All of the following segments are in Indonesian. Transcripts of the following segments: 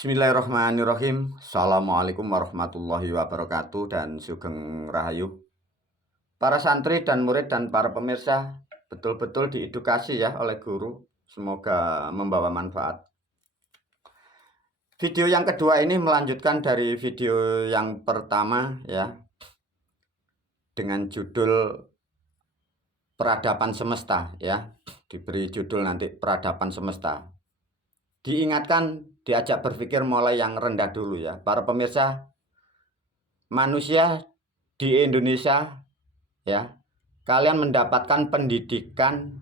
Bismillahirrahmanirrahim. Assalamualaikum warahmatullahi wabarakatuh dan sugeng rahayu. Para santri dan murid dan para pemirsa betul-betul diedukasi ya oleh guru. Semoga membawa manfaat. Video yang kedua ini melanjutkan dari video yang pertama ya, dengan judul Peradaban Semesta ya. Diberi judul nanti Peradaban Semesta. Diingatkan, diajak berpikir mulai yang rendah dulu ya. Para pemirsa, manusia di Indonesia ya, kalian mendapatkan pendidikan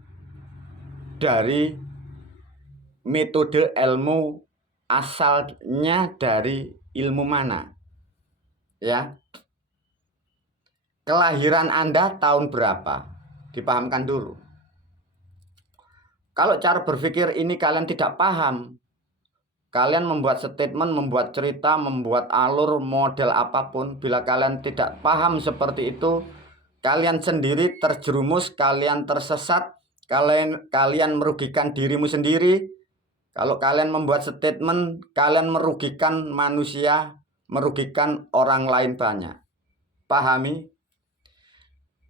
dari metode ilmu asalnya dari ilmu mana ya. Kelahiran Anda tahun berapa? Dipahamkan dulu. Kalau cara berpikir ini kalian tidak paham, kalian membuat statement, membuat cerita, membuat alur, model apapun, bila kalian tidak paham seperti itu, kalian sendiri terjerumus, kalian tersesat, kalian merugikan dirimu sendiri. Kalau kalian membuat statement, kalian merugikan manusia, merugikan orang lain banyak. Pahami?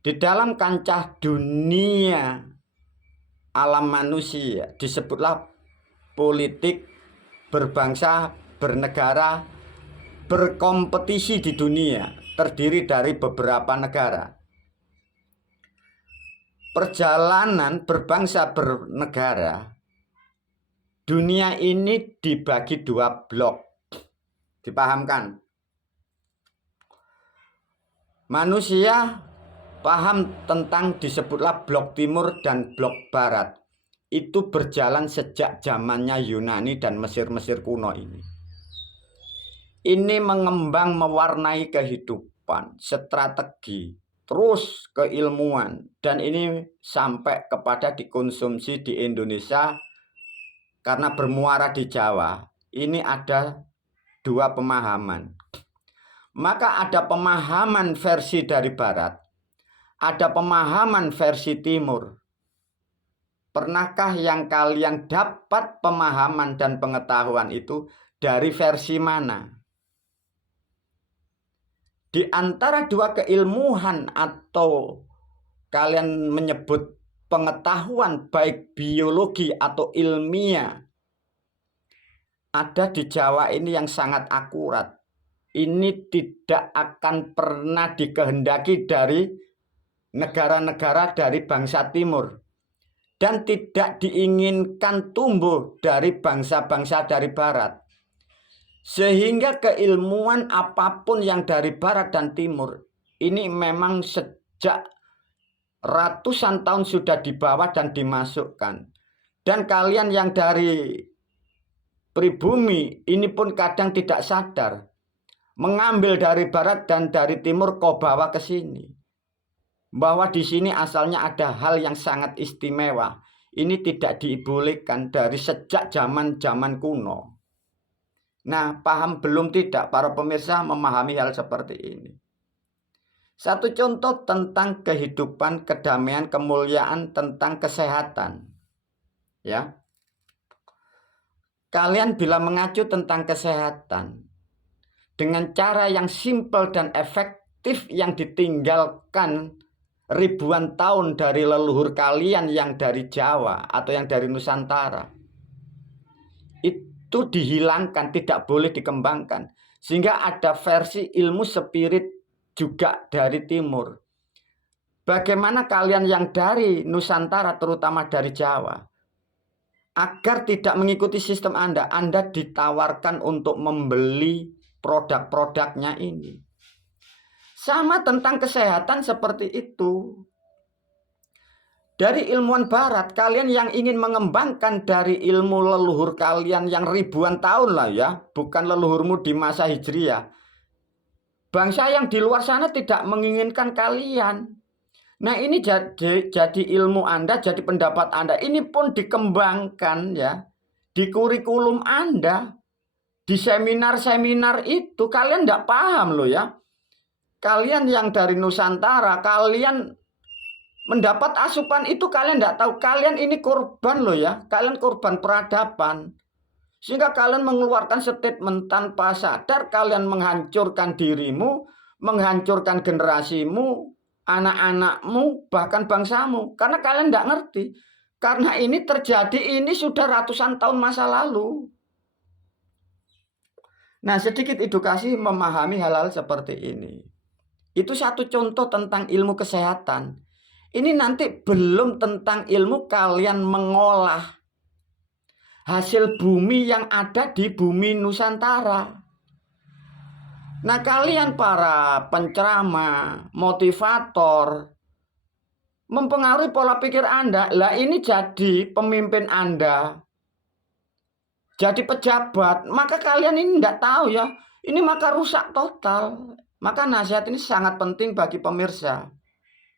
Di dalam kancah dunia alam manusia disebutlah politik, berbangsa, bernegara, berkompetisi di dunia, terdiri dari beberapa negara. Perjalanan berbangsa bernegara, dunia ini dibagi dua blok. Dipahamkan? Manusia paham tentang disebutlah blok timur dan blok barat. Itu berjalan sejak zamannya Yunani dan Mesir kuno ini. Ini mengembang mewarnai kehidupan, strategi, terus keilmuan, dan ini sampai kepada dikonsumsi di Indonesia karena bermuara di Jawa. Ini ada dua pemahaman. Maka ada pemahaman versi dari barat, ada pemahaman versi timur. Pernahkah yang kalian dapat pemahaman dan pengetahuan itu dari versi mana? Di antara dua keilmuan atau kalian menyebut pengetahuan baik biologi atau ilmiah, ada di Jawa ini yang sangat akurat. Ini tidak akan pernah dikehendaki dari negara-negara dari bangsa timur, dan tidak diinginkan tumbuh dari bangsa-bangsa dari barat. Sehingga keilmuan apapun yang dari barat dan timur ini memang sejak ratusan tahun sudah dibawa dan dimasukkan. Dan kalian yang dari pribumi ini pun kadang tidak sadar, mengambil dari barat dan dari timur kau bawa ke sini. Bahwa di sini asalnya ada hal yang sangat istimewa. Ini tidak dibolehkan dari sejak zaman kuno. Nah, paham belum tidak para pemirsa memahami hal seperti ini? Satu contoh tentang kehidupan, kedamaian, kemuliaan, tentang kesehatan. Ya. Kalian bila mengacu tentang kesehatan dengan cara yang simpel dan efektif yang ditinggalkan ribuan tahun dari leluhur kalian yang dari Jawa atau yang dari Nusantara, itu dihilangkan, tidak boleh dikembangkan. Sehingga ada versi ilmu spirit juga dari timur. Bagaimana kalian yang dari Nusantara, terutama dari Jawa, agar tidak mengikuti sistem Anda ditawarkan untuk membeli produk-produknya ini. Sama tentang kesehatan seperti itu. Dari ilmuwan barat, kalian yang ingin mengembangkan dari ilmu leluhur kalian yang ribuan tahun lah ya, bukan leluhurmu di masa Hijriah. Bangsa yang di luar sana tidak menginginkan kalian. Nah, ini jadi ilmu Anda, jadi pendapat Anda. Ini pun dikembangkan ya di kurikulum Anda, di seminar-seminar itu. Kalian tidak paham loh ya. Kalian yang dari Nusantara, kalian mendapat asupan itu, kalian tidak tahu. Kalian ini korban loh ya. Kalian korban peradaban. Sehingga kalian mengeluarkan statement tanpa sadar, kalian menghancurkan dirimu, menghancurkan generasimu, anak-anakmu, bahkan bangsamu. Karena kalian tidak ngerti. Karena ini terjadi, ini sudah ratusan tahun masa lalu. Nah, sedikit edukasi memahami hal-hal seperti ini. Itu satu contoh tentang ilmu kesehatan. Ini nanti belum tentang ilmu kalian mengolah hasil bumi yang ada di bumi Nusantara. Nah, kalian para penceramah, motivator, mempengaruhi pola pikir Anda. Lah ini jadi pemimpin Anda, jadi pejabat, maka kalian ini tidak tahu ya. Ini maka rusak total. Maka nasihat ini sangat penting bagi pemirsa.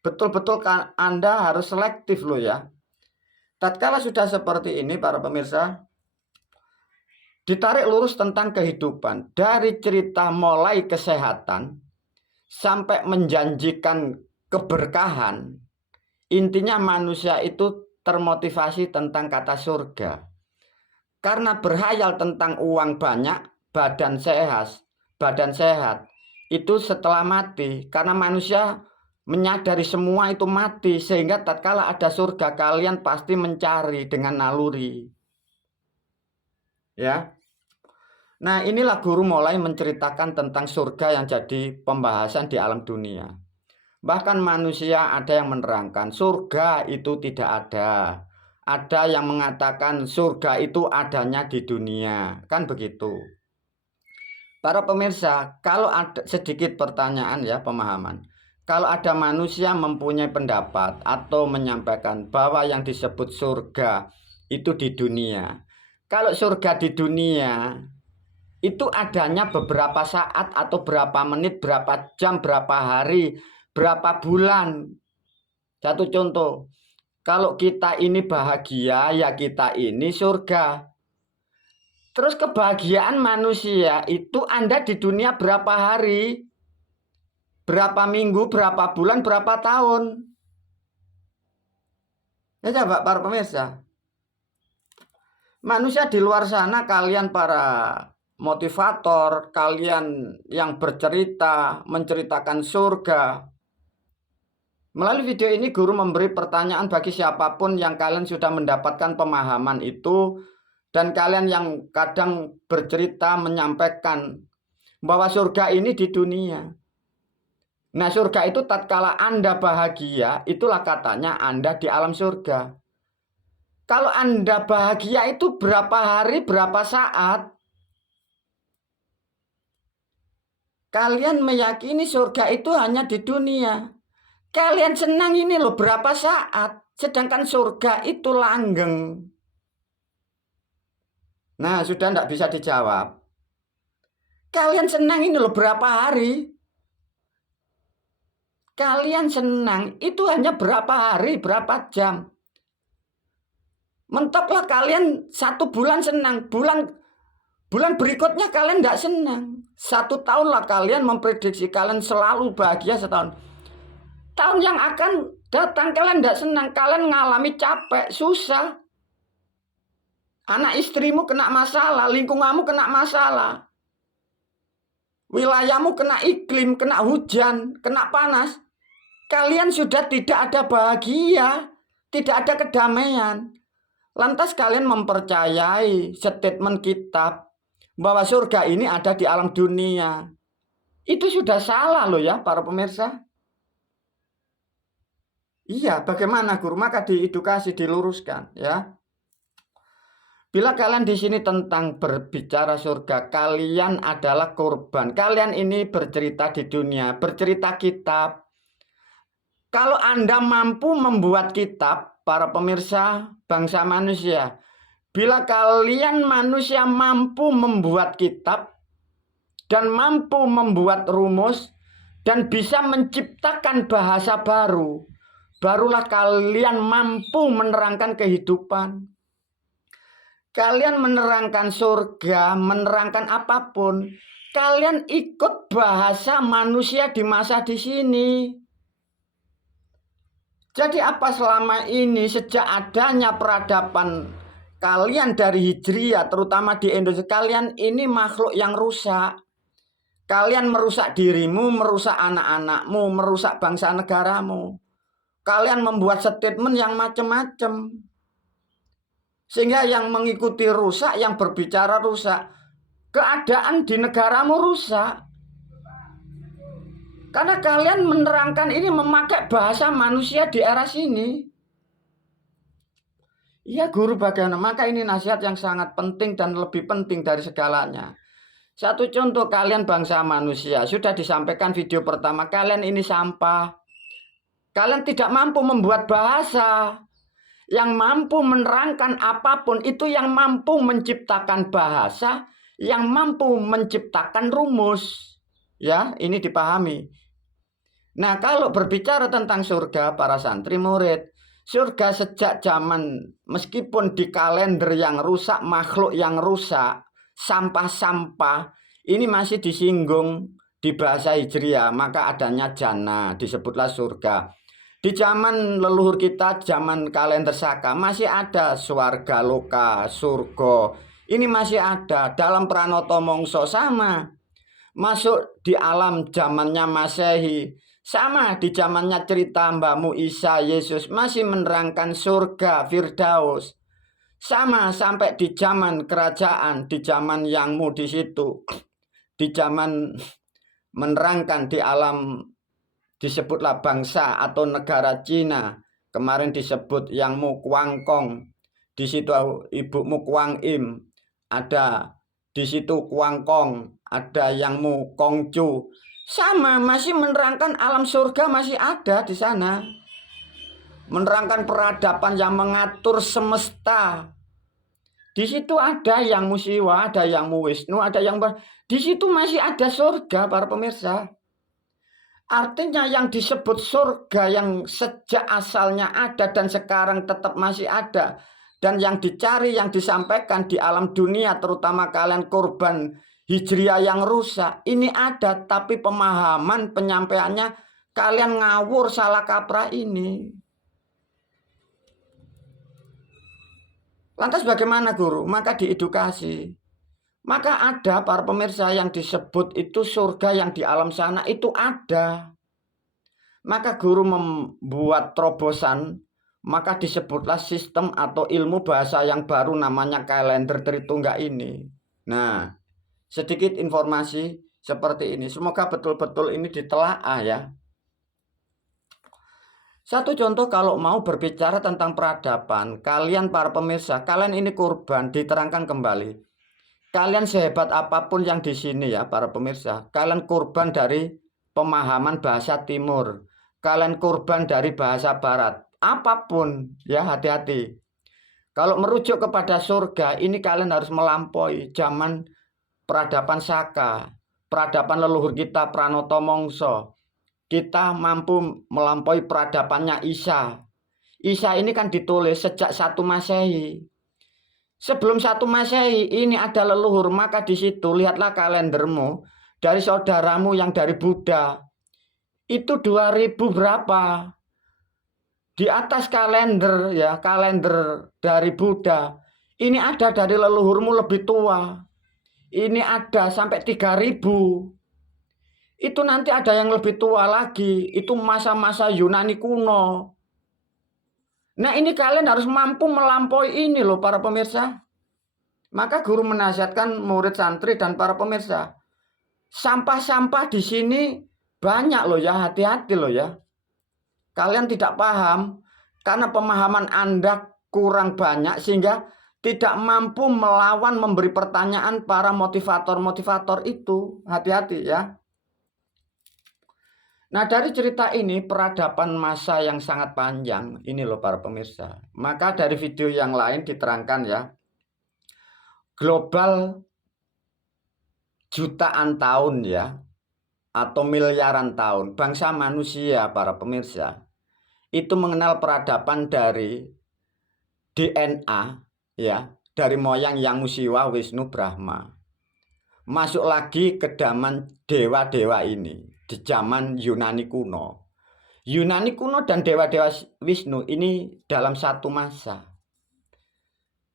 Betul-betul Anda harus selektif loh ya. Tatkala sudah seperti ini para pemirsa, ditarik lurus tentang kehidupan. Dari cerita mulai kesehatan sampai menjanjikan keberkahan. Intinya manusia itu termotivasi tentang kata surga. Karena berhayal tentang uang banyak, badan sehat, itu setelah mati. Karena manusia menyadari semua itu mati, sehingga tatkala ada surga kalian pasti mencari dengan naluri. Ya. Nah, inilah guru mulai menceritakan tentang surga yang jadi pembahasan di alam dunia. Bahkan manusia ada yang menerangkan surga itu tidak ada. Ada yang mengatakan surga itu adanya di dunia. Kan begitu. Para pemirsa, kalau ada sedikit pertanyaan ya, pemahaman. Kalau ada manusia mempunyai pendapat atau menyampaikan bahwa yang disebut surga itu di dunia. Kalau surga di dunia itu adanya beberapa saat atau berapa menit, berapa jam, berapa hari, berapa bulan. Satu contoh, kalau kita ini bahagia, ya kita ini surga. Terus kebahagiaan manusia itu Anda di dunia berapa hari, berapa minggu, berapa bulan, berapa tahun. Ya coba para pemirsa. Manusia di luar sana, kalian para motivator, kalian yang bercerita, menceritakan surga. Melalui video ini guru memberi pertanyaan bagi siapapun yang kalian sudah mendapatkan pemahaman itu, dan kalian yang kadang bercerita menyampaikan bahwa surga ini di dunia. Nah, surga itu tatkala Anda bahagia, itulah katanya Anda di alam surga. Kalau Anda bahagia itu berapa hari, berapa saat? Kalian meyakini surga itu hanya di dunia. Kalian senang ini loh berapa saat, sedangkan surga itu langgeng. Nah, sudah tidak bisa dijawab. Kalian senang ini loh berapa hari. Kalian senang itu hanya berapa hari, berapa jam. Mentoklah kalian 1 bulan senang, bulan berikutnya kalian tidak senang. 1 tahun lah kalian memprediksi kalian selalu bahagia setahun. Tahun yang akan datang kalian tidak senang, kalian mengalami capek, susah. Anak istrimu kena masalah, lingkunganmu kena masalah. Wilayahmu kena iklim, kena hujan, kena panas. Kalian sudah tidak ada bahagia, tidak ada kedamaian. Lantas kalian mempercayai statement kitab bahwa surga ini ada di alam dunia. Itu sudah salah loh ya para pemirsa. Iya, bagaimana guru? Maka diedukasi, diluruskan ya. Bila kalian di sini tentang berbicara surga, kalian adalah korban. Kalian ini bercerita di dunia, bercerita kitab. Kalau Anda mampu membuat kitab, para pemirsa bangsa manusia, bila kalian manusia mampu membuat kitab dan mampu membuat rumus dan bisa menciptakan bahasa baru, barulah kalian mampu menerangkan kehidupan. Kalian menerangkan surga, menerangkan apapun. Kalian ikut bahasa manusia di masa di sini. Jadi apa selama ini sejak adanya peradaban Kalian dari Hijriah, terutama di Indonesia, kalian ini makhluk yang rusak. Kalian merusak dirimu, merusak anak-anakmu, merusak bangsa negaramu. Kalian membuat statement yang macam-macam. Sehingga yang mengikuti rusak, yang berbicara rusak. Keadaan di negaramu rusak. Karena kalian menerangkan ini memakai bahasa manusia di era sini. Ya guru bagaimana? Maka ini nasihat yang sangat penting dan lebih penting dari segalanya. Satu contoh, kalian bangsa manusia. Sudah disampaikan video pertama, kalian ini sampah. Kalian tidak mampu membuat bahasa. Yang mampu menerangkan apapun itu yang mampu menciptakan bahasa, yang mampu menciptakan rumus. Ya, ini dipahami. Nah, kalau berbicara tentang surga, para santri murid, surga sejak zaman, meskipun di kalender yang rusak, makhluk yang rusak, sampah-sampah, ini masih disinggung di bahasa Hijriah, maka adanya jannah, disebutlah surga. Di zaman leluhur kita, zaman kalender Saka, masih ada swarga loka, surga. Ini masih ada dalam Pranoto Mongso, sama. Masuk di alam zamannya Masehi, sama di zamannya cerita Mbahmu Isa Yesus masih menerangkan surga Firdaus. Sama sampai di zaman kerajaan, di zaman Yangmu di situ. Di zaman menerangkan di alam, disebutlah bangsa atau negara Cina. Kemarin disebut Yangmu Kuangkong. Di situ ibumu Kuang Im. Ada di situ Kuangkong, ada Yangmu Kongcu. Sama, masih menerangkan alam surga masih ada di sana. Menerangkan peradaban yang mengatur semesta. Di situ ada yang Musiwa, ada yang Wisnu, ada yang di situ masih ada surga, para pemirsa. Artinya yang disebut surga yang sejak asalnya ada dan sekarang tetap masih ada. Dan yang dicari, yang disampaikan di alam dunia, terutama kalian korban Hijriah yang rusak, ini ada, tapi pemahaman penyampaiannya kalian ngawur, salah kaprah ini. Lantas bagaimana guru? Maka diedukasi. Maka ada para pemirsa yang disebut itu surga yang di alam sana itu ada. Maka guru membuat terobosan, maka disebutlah sistem atau ilmu bahasa yang baru namanya kalender Tritunggal ini. Nah, sedikit informasi seperti ini. Semoga betul-betul ini ditelaah ya. Satu contoh kalau mau berbicara tentang peradaban, kalian para pemirsa, kalian ini korban, diterangkan kembali. Kalian sehebat apapun yang di sini ya para pemirsa, kalian korban dari pemahaman bahasa timur. Kalian korban dari bahasa barat. Apapun ya, hati-hati. Kalau merujuk kepada surga, ini kalian harus melampaui zaman peradaban Saka, peradaban leluhur kita Pranoto Mongso. Kita mampu melampaui peradabannya Isa. Isa ini kan ditulis sejak 1 Masehi. Sebelum 1 Masehi ini ada leluhur, maka di situ lihatlah kalendermu dari saudaramu yang dari Buddha. Itu 2000 berapa? Di atas kalender ya, kalender dari Buddha. Ini ada dari leluhurmu lebih tua. Ini ada sampai 3000. Itu nanti ada yang lebih tua lagi. Itu masa-masa Yunani kuno. Nah ini kalian harus mampu melampaui ini loh para pemirsa. Maka guru menasihatkan murid santri dan para pemirsa. Sampah-sampah di sini banyak loh ya, hati-hati loh ya. Kalian tidak paham karena pemahaman Anda kurang banyak sehingga tidak mampu melawan memberi pertanyaan para motivator-motivator itu. Hati-hati ya. Nah dari cerita ini peradaban masa yang sangat panjang. Ini loh para pemirsa. Maka dari video yang lain diterangkan ya. Global jutaan tahun ya. Atau miliaran tahun. Bangsa manusia para pemirsa. Itu mengenal peradaban dari DNA ya. Dari moyang yang Musiwa, Wisnu, Brahma. Masuk lagi ke zaman dewa-dewa ini. Di zaman Yunani kuno. Yunani kuno dan dewa-dewa Wisnu ini dalam satu masa.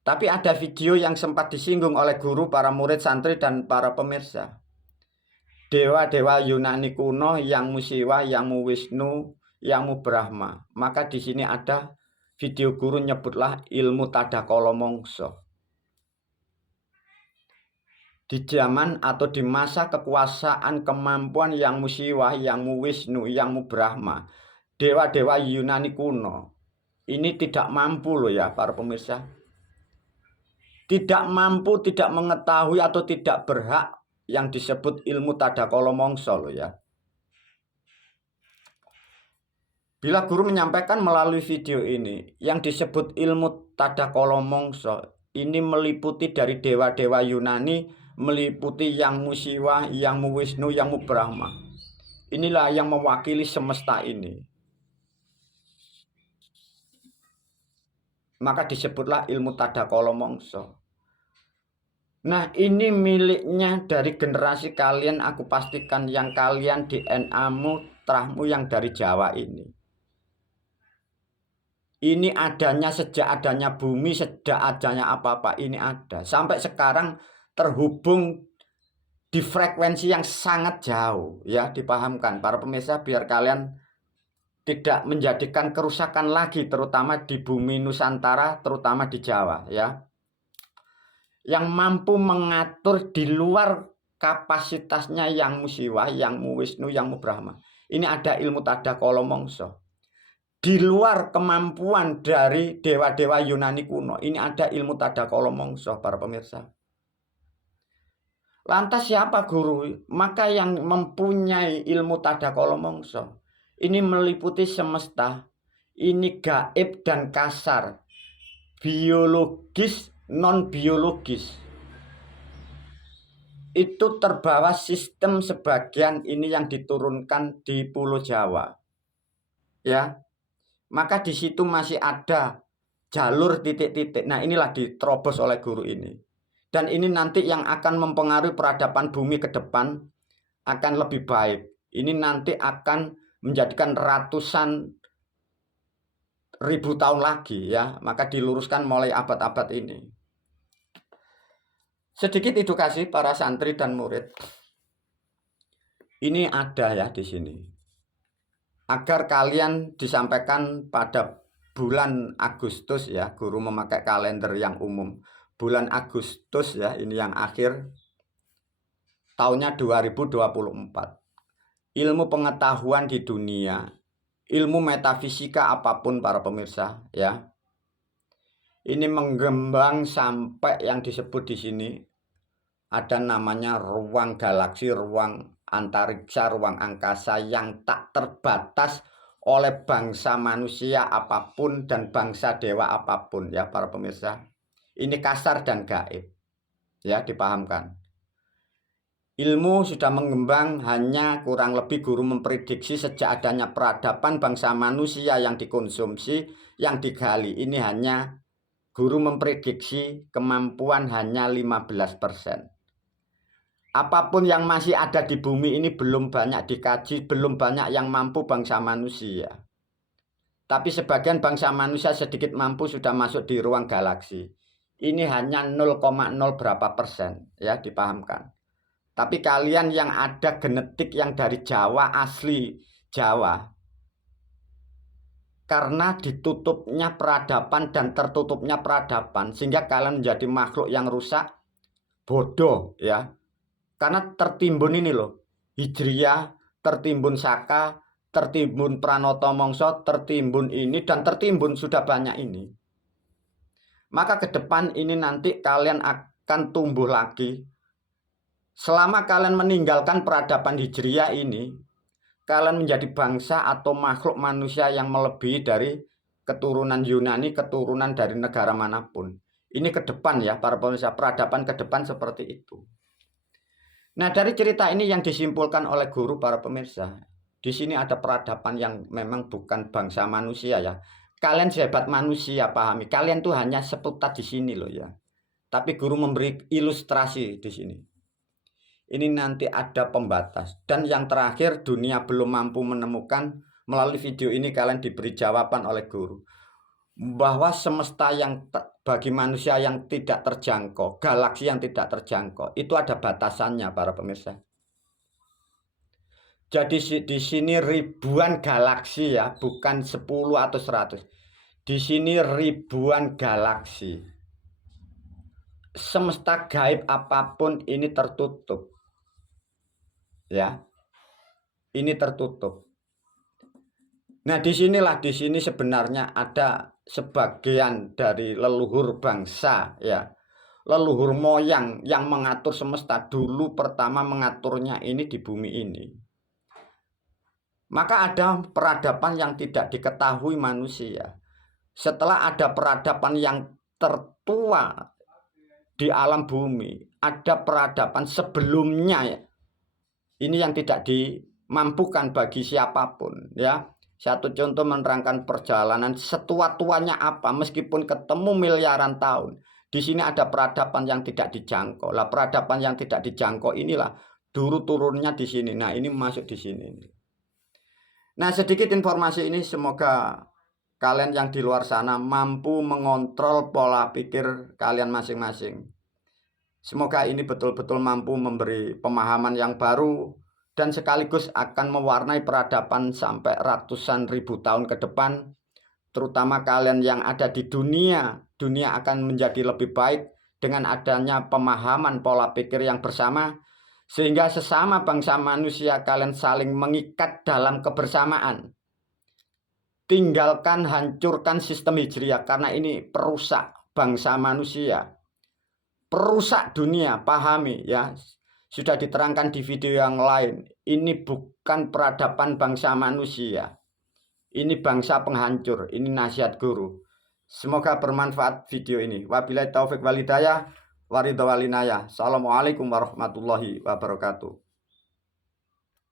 Tapi ada video yang sempat disinggung oleh guru, para murid, santri, dan para pemirsa. Dewa-dewa Yunani kuno, yang Musiwa, yang Wisnu, yang Brahma. Maka di sini ada video guru nyebutlah ilmu Tadakala Mangsa. Di zaman atau di masa kekuasaan kemampuan yang Musiwa, yang Wisnu, yang Brahma, dewa-dewa Yunani kuno ini tidak mampu loh ya para pemirsa. Tidak mampu, tidak mengetahui atau tidak berhak yang disebut ilmu Tadakala Mangsa loh ya. Bila guru menyampaikan melalui video ini, yang disebut ilmu Tadakala Mangsa ini meliputi dari dewa-dewa Yunani, meliputi yang Musiwa, yang Wisnu, yang Brahma. Inilah yang mewakili semesta ini. Maka disebutlah ilmu Tadakala Mangsa. Nah, ini miliknya dari generasi kalian, aku pastikan yang kalian DNA-mu, terahmu yang dari Jawa ini. Ini adanya sejak adanya bumi, sejak adanya apa-apa, ini ada. Sampai sekarang terhubung di frekuensi yang sangat jauh, ya, dipahamkan para pemirsa, biar kalian tidak menjadikan kerusakan lagi, terutama di bumi Nusantara, terutama di Jawa, ya. Yang mampu mengatur di luar kapasitasnya yang Musiwa, yang Wisnu, yang Brahma. Ini ada ilmu Tadakala Mangsa. Di luar kemampuan dari dewa-dewa Yunani kuno, ini ada ilmu Tadakala Mangsa, para pemirsa. Lantas siapa guru? Maka yang mempunyai ilmu Tadakala Mangsa ini meliputi semesta. Ini gaib dan kasar, biologis, non-biologis. Itu terbawa sistem sebagian ini yang diturunkan di Pulau Jawa. Ya. Maka di situ masih ada jalur titik-titik. Nah, inilah diterobos oleh guru ini. Dan ini nanti yang akan mempengaruhi peradaban bumi ke depan akan lebih baik. Ini nanti akan menjadikan ratusan ribu tahun lagi ya. Maka diluruskan mulai abad-abad ini. Sedikit edukasi para santri dan murid. Ini ada ya di sini. Agar kalian disampaikan pada bulan Agustus ya, guru memakai kalender yang umum. Bulan Agustus ya, ini yang akhir tahunnya 2024. Ilmu pengetahuan di dunia, ilmu metafisika apapun para pemirsa ya. Ini mengembang sampai yang disebut di sini ada namanya ruang galaksi, ruang antariksa, ruang angkasa yang tak terbatas oleh bangsa manusia apapun dan bangsa dewa apapun ya para pemirsa. Ini kasar dan gaib ya, dipahamkan. Ilmu sudah mengembang, hanya kurang lebih guru memprediksi sejak adanya peradaban bangsa manusia yang dikonsumsi, yang digali. Ini hanya guru memprediksi kemampuan hanya 15%. Apapun yang masih ada di bumi ini belum banyak dikaji, belum banyak yang mampu bangsa manusia. Tapi sebagian bangsa manusia sedikit mampu sudah masuk di ruang galaksi. Ini hanya 0,0 berapa persen ya, dipahamkan. Tapi kalian yang ada genetik yang dari Jawa, asli Jawa, karena ditutupnya peradaban dan tertutupnya peradaban, sehingga kalian menjadi makhluk yang rusak, bodoh ya. Karena tertimbun ini loh, Hijriyah, tertimbun Saka, tertimbun Pranoto Mangsa, tertimbun ini dan tertimbun sudah banyak ini. Maka ke depan ini nanti kalian akan tumbuh lagi. Selama kalian meninggalkan peradaban Hijriyah ini, kalian menjadi bangsa atau makhluk manusia yang melebihi dari keturunan Yunani, keturunan dari negara manapun. Ini ke depan ya, para pemirsa, peradaban ke depan seperti itu. Nah, dari cerita ini yang disimpulkan oleh guru, para pemirsa, di sini ada peradaban yang memang bukan bangsa manusia ya. Kalian sehebat manusia, pahami. Kalian tuh hanya seputar di sini loh ya. Tapi guru memberi ilustrasi di sini. Ini nanti ada pembatas. Dan yang terakhir, dunia belum mampu menemukan, melalui video ini kalian diberi jawaban oleh guru, bahwa semesta yang bagi manusia yang tidak terjangkau, galaksi yang tidak terjangkau, itu ada batasannya para pemirsa. Jadi di sini ribuan galaksi ya, bukan 10 atau 100. Di sini ribuan galaksi. Semesta gaib apapun ini tertutup. Ya. Ini tertutup. Nah, di sini sebenarnya ada sebagian dari leluhur bangsa ya. Leluhur moyang yang mengatur semesta dulu pertama mengaturnya ini di bumi ini. Maka ada peradaban yang tidak diketahui manusia. Setelah ada peradaban yang tertua di alam bumi, ada peradaban sebelumnya ya. Ini yang tidak dimampukan bagi siapapun ya. Satu contoh menerangkan perjalanan setua-tuanya apa, meskipun ketemu miliaran tahun. Di sini ada peradaban yang tidak dijangkau. Lah peradaban yang tidak dijangkau inilah dulu turunnya di sini. Nah, ini masuk di sini. Nah, sedikit informasi ini semoga kalian yang di luar sana mampu mengontrol pola pikir kalian masing-masing. Semoga ini betul-betul mampu memberi pemahaman yang baru dan sekaligus akan mewarnai peradaban sampai ratusan ribu tahun ke depan. Terutama kalian yang ada di dunia akan menjadi lebih baik dengan adanya pemahaman pola pikir yang bersama, sehingga sesama bangsa manusia kalian saling mengikat dalam kebersamaan. Tinggalkan, hancurkan sistem hijriah karena ini perusak bangsa manusia, perusak dunia. Pahami ya. Sudah diterangkan di video yang lain, ini bukan peradaban bangsa manusia. Ini bangsa penghancur, ini nasihat guru. Semoga bermanfaat video ini. Wabillahi taufik walhidayah, waridha walinayah. Assalamualaikum warahmatullahi wabarakatuh.